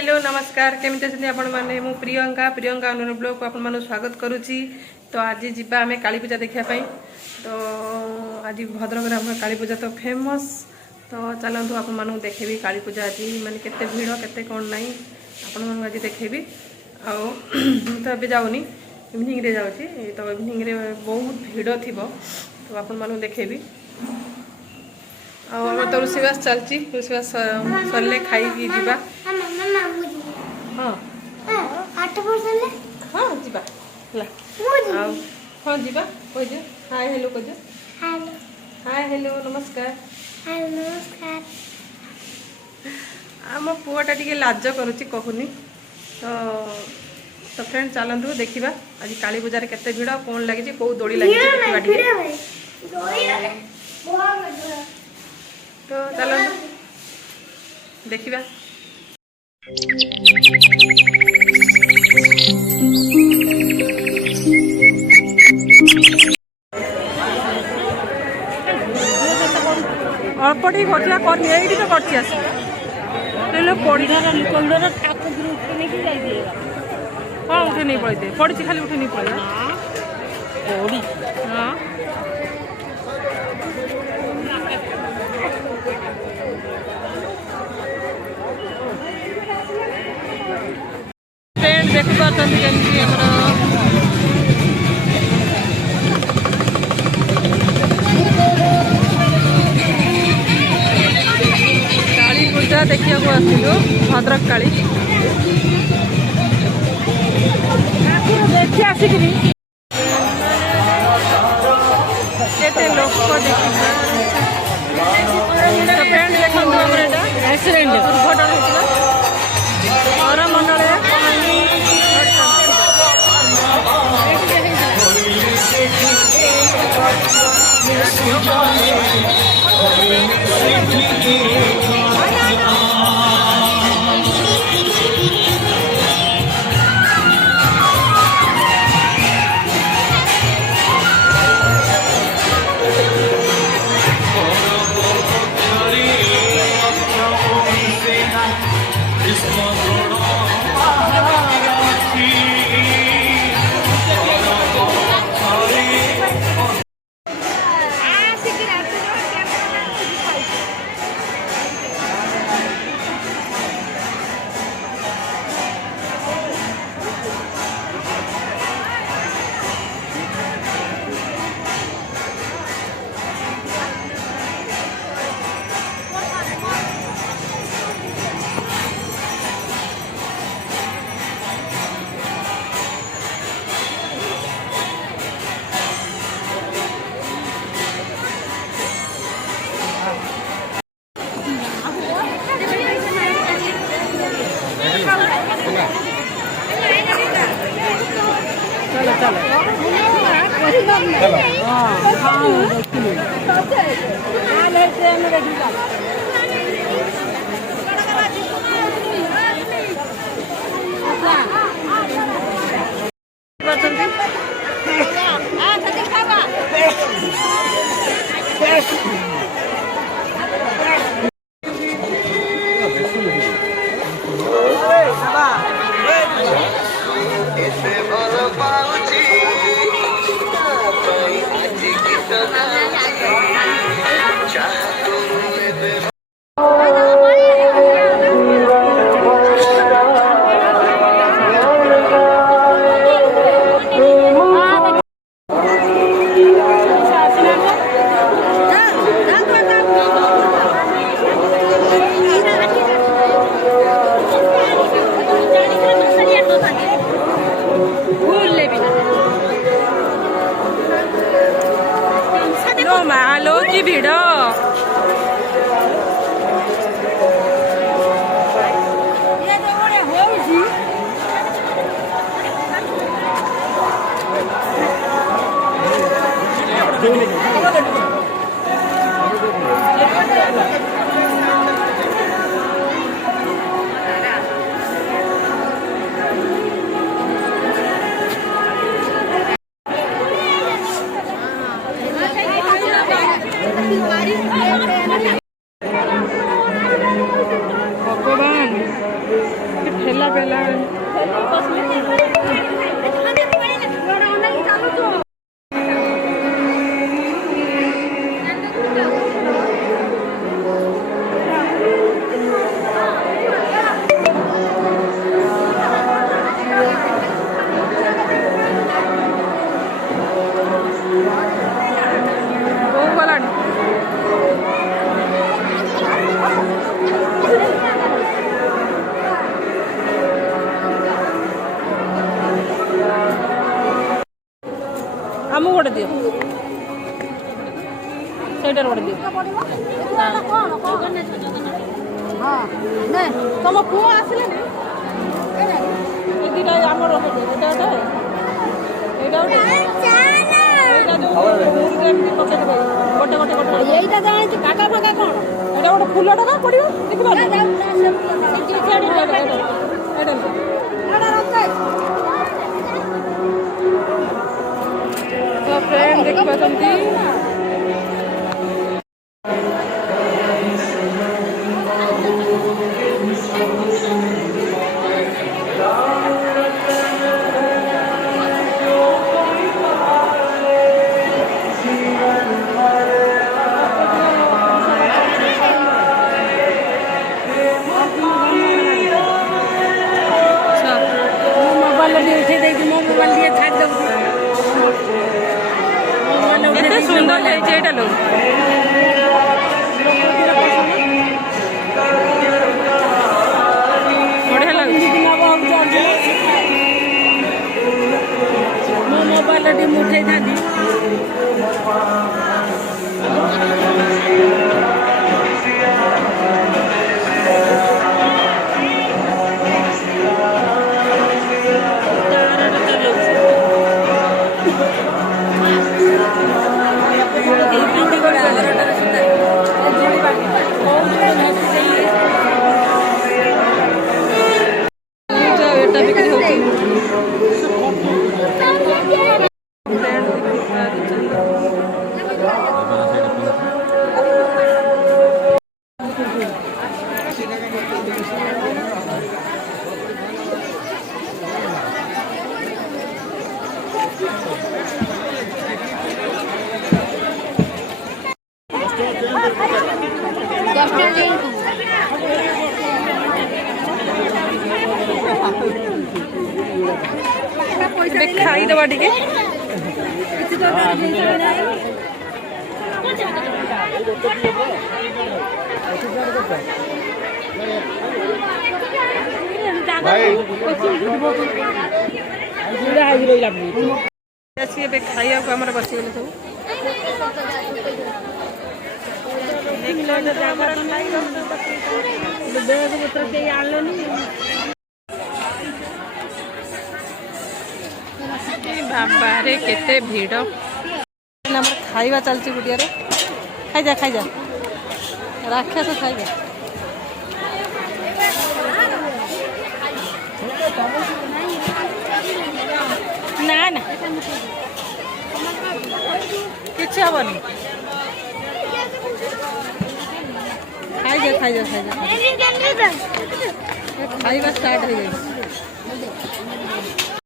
Hello नमस्कार केमती अच्छे आपण मैंने मु प्रियंका प्रियंका अनुर ब्लॉग को आपण मानू स्वागत करुच्ची। तो आज जीवा आम काली पूजा देखापी। तो आज भद्रक आम काली पूजा तो फेमस। तो चलतु आपण मानू देखेबी काली पूजा आज माने केते भीड़ केते कौन ना आपण मानू आज देखेबी। तो अभी जाऊनी इवनिंग रे जाऊँगी। तो इवनिंग रे बहुत भीड़ थी तो आपण मानू देखेबी। तो रोषेबास चलती रोषेबास सरले खाई जीवा। हाँ हाँ जीवा हाँ जीवा कह हाय हेलो कह हाय हेलो नमस्कार आम पुआटा टी लाज करुच्ची कहूनी। तो फ्रेंड चलतु देखा आज काली पूजा केते भीड़ कौन लगी कौ दोड़ी लगी तो चलो देखा। अल्प टी कर तो हाँ उठे नहीं पड़े पड़ी खाली उठे नहीं पड़े हाँ देखी काली पूजा देखा आसलु भद्रक काली देखी आसिक केते लोक देखा फ्रेंड देखो एक्सीडेंट दुर्घटना होता और मंडल ଖିଆ ପିଆ ହେଲାଣି। ବୋଉ ଗଲାଣି। ଆମକୁ ଗୋଟେ ଦିଅ, ସେଇଟାରେ ଗୋଟେ ଦିଅ। ତମ ପୁଅ ଆସିଲେନି? ଏ ଦୁଇଟା ଆମର ଏଇଟା ଗୋଟେ, ଏଇଟା ଗୋଟେ, ଏଇଟା ଯୋଉ ଏମିତି ପକେଟ ଗୋଟେ ଗୋଟେ ଗୋଟେ। ଏଇଟା ଜାଣିଛି କାକା ଫାକା କଣ? ଏଇଟା ଗୋଟେ ଫୁଲଟା ନା ପଡ଼ିବ ଦେଖିପାରୁନି। ତ ଫ୍ରେଣ୍ଡ ଦେଖିପାରୁଛନ୍ତି କେତେ ସୁନ୍ଦର ହେଇଛି ଏଇଟା ଲୋ। ବଢିଆ ଲାଗୁଛି। ମୋ ମୋବାଇଲରେ ଟିକେ ମୁଁ ଉଠେଇଥାନ୍ତି। এটা বিক্রি হচ্ছে। ଖାଇଦେବା ଟିକେ। ଏବେ ଖାଇବାକୁ ଆମର ବସିଗଲେ ସବୁ। ବାବାରେ କେତେ ଭିଡ଼। ଆମର ଖାଇବା ଚାଲିଛି ଗୁଡ଼ିଆରେ। ଖାଇଯା ଖାଇଯା ରାକ୍ଷସ ଖାଇଯା। ନା ନା କିଛି ହବନି। ଖାଇଯା ଖାଇଯା ଖାଇଯା। ଖାଇବା ଷ୍ଟାର୍ଟ ହେଇଯାଇଛି।